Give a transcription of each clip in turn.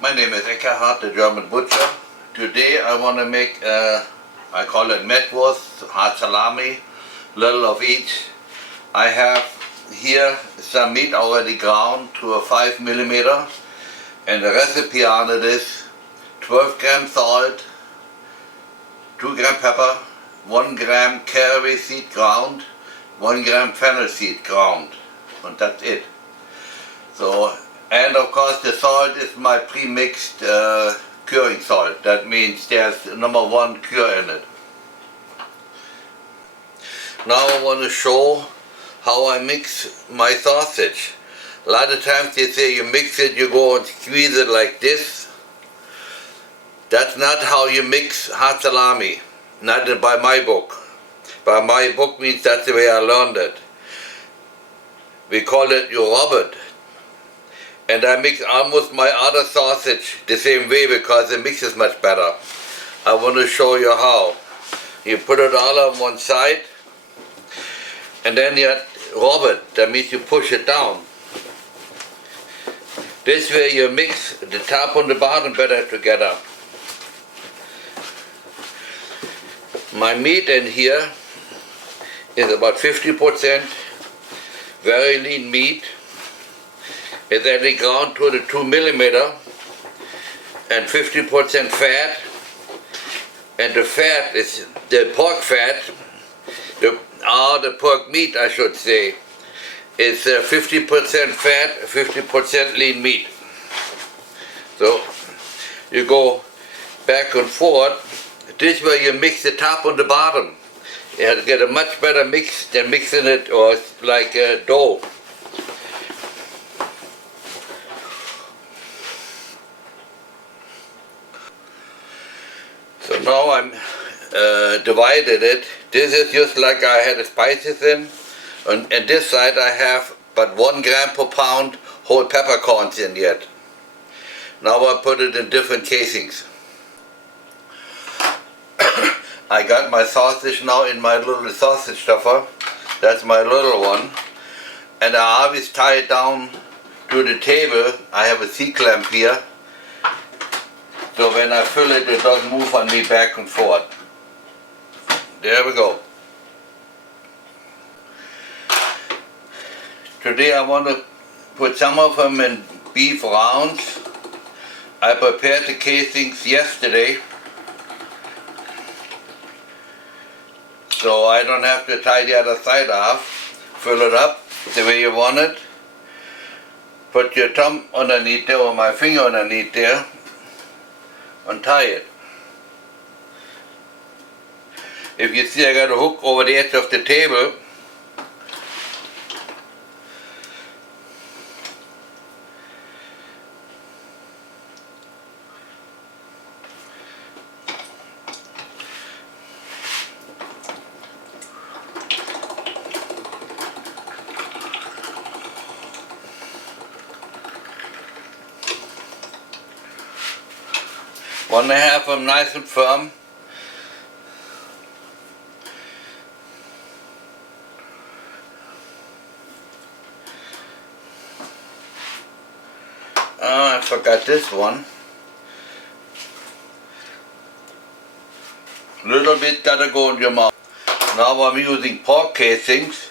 My name is Eckhart, the German butcher. Today I want to make, I call it Mettwurst, hard salami, little of each. I have here some meat already ground to a 5 millimeter, and the recipe on it is 12 gram salt, 2 gram pepper, 1 gram caraway seed ground, 1 gram fennel seed ground, and that's it. So, and of course the salt is my pre-mixed curing salt. That means there's number 1 cure in it. Now I want to show how I mix my sausage. A lot of times they say you mix it, you go and squeeze it like this. That's not how you mix hot salami, not by my book. By my book means that's the way I learned it. We call it you rub it. And I mix almost my other sausage the same way because it mixes much better. I want to show you how. You put it all on one side and then you rub it. That means you push it down. This way you mix the top and the bottom better together. My meat in here is about 50% very lean meat. It's only ground to the 2 millimeter and 50% fat, and the fat is the pork fat, the pork meat I should say, is 50% fat, 50% lean meat. So you go back and forth. This way you mix the top and the bottom. You get a much better mix than mixing it or like a dough. So now I'm divided it. This is just like I had the spices in. And this side I have but 1 gram per pound whole peppercorns in yet. Now I put it in different casings. I got my sausage now in my little sausage stuffer. That's my little one. And I always tie it down to the table. I have a C-clamp here. So when I fill it, it doesn't move on me back and forth. There we go. Today I want to put some of them in beef rounds. I prepared the casings yesterday, so I don't have to tie the other side off. Fill it up the way you want it. Put your thumb underneath there or my finger underneath there. Untie it. If you see I got a hook over the edge of the table, want to have them nice and firm. I forgot this one. Little bit gotta go in your mouth. Now I'm using pork casings,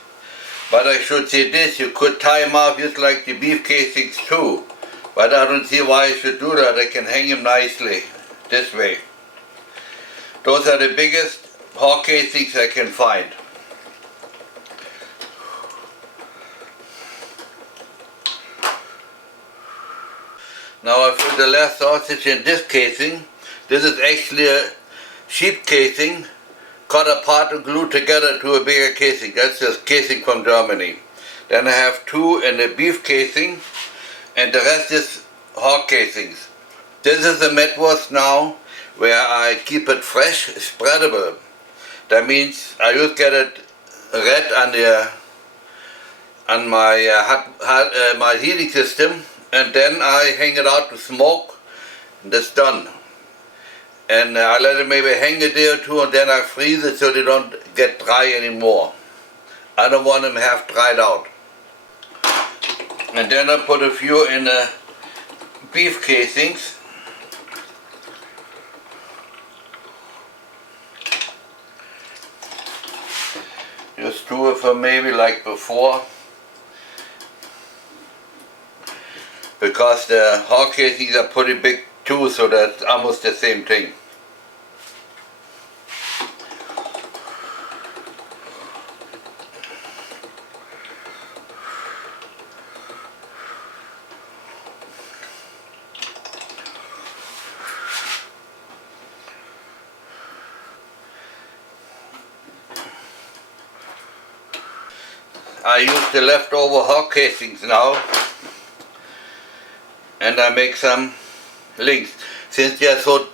but I should say this, you could tie them off just like the beef casings too. But I don't see why I should do that. I can hang them nicely this way. Those are the biggest pork casings I can find. Now I put the last sausage in this casing. This is actually a sheep casing cut apart and glued together to a bigger casing. That's just casing from Germany. Then I have 2 in the beef casing, and the rest is hog casings. This is the Mettwurst now, where I keep it fresh, spreadable. That means I just get it red on my heating system, and then I hang it out to smoke, and that's done. And I let it maybe hang a day or two, and then I freeze it so they don't get dry anymore. I don't want them half dried out. And then I put a few in a beef casings. Just two of them maybe like before. Because the hog casings are pretty big too, so that's almost the same thing. I use the leftover hog casings now, and I make some links. Since they are so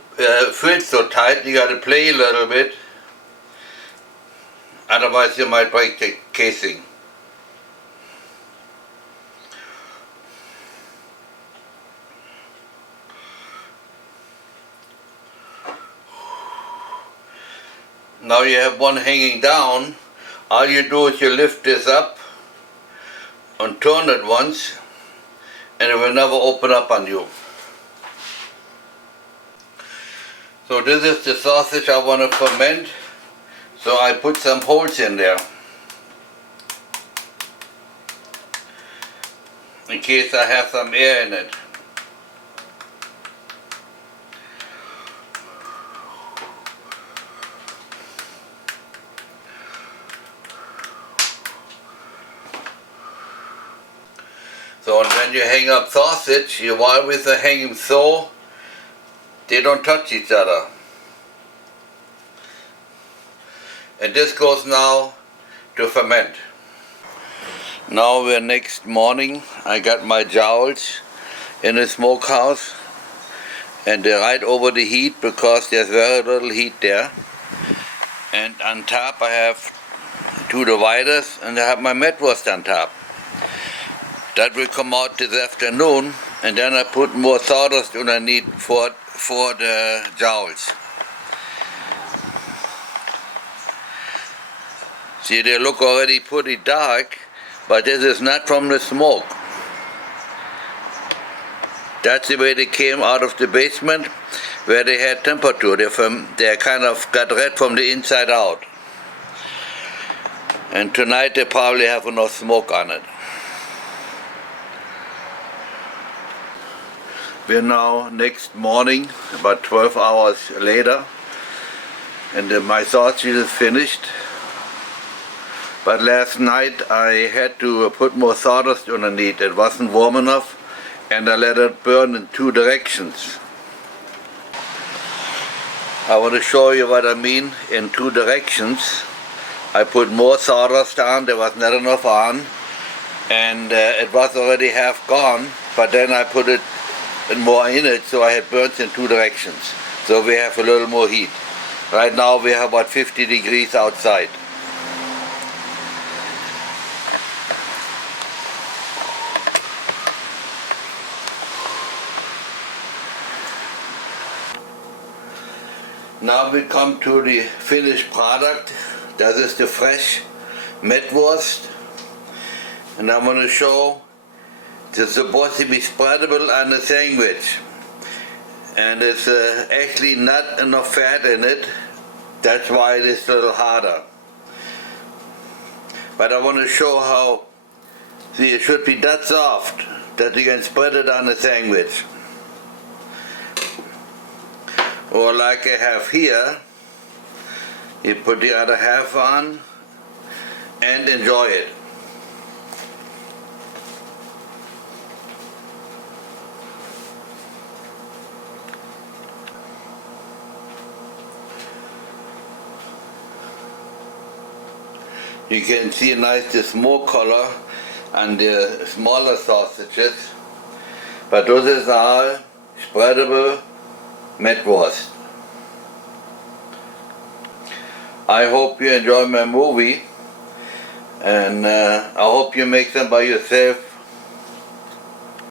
filled so tight, you got to play a little bit, otherwise you might break the casing. Now you have one hanging down. All you do is you lift this up and turn it once, and it will never open up on you. So this is the sausage I want to ferment, so I put some holes in there in case I have some air in it. So when you hang up sausage, you always hang them so they don't touch each other. And this goes now to ferment. Now we're next morning. I got my jowls in the smokehouse, and they're right over the heat because there's very little heat there. And on top I have two dividers, and I have my Mettwurst on top. That will come out this afternoon, and then I put more sawdust underneath for the jowls. See, they look already pretty dark, but this is not from the smoke. That's the way they came out of the basement, where they had temperature. They kind of got red from the inside out. And tonight they probably have enough smoke on it. We're now next morning, about 12 hours later, and my sausage is finished. But last night I had to put more sawdust underneath. It wasn't warm enough, and I let it burn in two directions. I want to show you what I mean in two directions. I put more sawdust on, there was not enough on, and it was already half gone, but then I put it and more in it, so I had burns in two directions. So we have a little more heat. Right now we have about 50 degrees outside. Now we come to the finished product. That is the fresh Mettwurst. And I'm going to show it's supposed to be spreadable on a sandwich, and it's actually not enough fat in it. That's why it is a little harder. But I want to show how, see, it should be that soft that you can spread it on a sandwich. Or like I have here, you put the other half on and enjoy it. You can see a nice smoke color on the smaller sausages, but those are spreadable Mettwurst. I hope you enjoy my movie, and I hope you make them by yourself